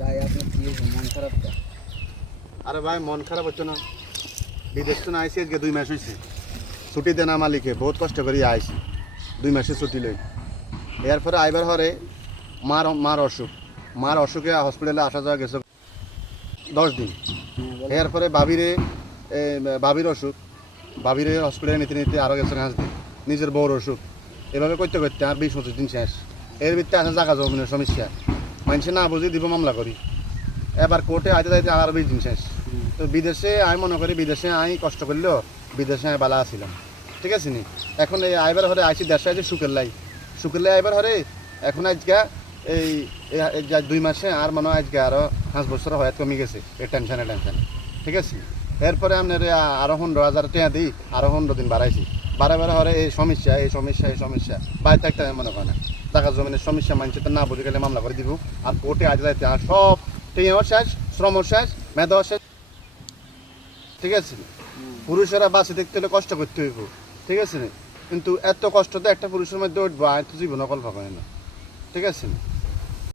ভাই আপনার কি হয়েছে? মন খারাপ কা? আরে ভাই মন খারাপ হচ্ছে না, বিদেশ তো না আইসি আজকে 2 মাস হয়েছে। ছুটি দেন মালিকে বহুত কষ্ট করে আইসি 2 মাসের ছুটি লই। এরপরে আইবার হরে মার অসুখে হসপিটালে আসা যাওয়া গেছে 10 দিন। হ্যাঁ বলেন। এরপরে বাবির অসুখ, বাবিরে হসপিটালে নিতে নিতে আরও গেছে 5 দিন। নিজের বউর অসুখ, এভাবে করতে করতে আর 20-25 দিন শেষ। এর ভিত্তিতে আছে জায়গা জমিনের সমস্যা, মানুষে না বুঝি দিব মামলা করি। এবার কোর্টে আইতে যাইতে আর 20 দিন শেষ। তো বিদেশে আমি মনে করি বিদেশে আমি কষ্ট করলেও বিদেশে আমি বালা আসছিলাম, ঠিক আছে নি। এখন এই আইবার হরে আইসি দেড়শো আছে সুকের লাই আইবার হরে এখন আজকে এই 2 মাসে আর মনে হয় আজকে আরও 5 বছর হয়তো কমে গেছে এই টেনশনে, ঠিক আছে। এরপরে আপনার আরও 15,000 টাকা দিই, আরও 15 দিন বাড়াইছি। বারে হরে এই সমস্যা বাড়িতে একটা মনে করে না টাকা জমিনের সমস্যা মানুষের তো না বুঝে গেলে মামলা করে দিব। আর কোর্টে আইতে যাইতে আর সব টেঁও শেষ, শ্রম শেষ, মেধাও শেষ, ঠিক আছে। পুরুষেরা বাঁচে দেখতে হলে কষ্ট করতে হইব, ঠিক আছে। কিন্তু এত কষ্ট তো একটা পুরুষের মধ্যে উঠবো আর তো জীবনে কল্পনা করে না, ঠিক আছে।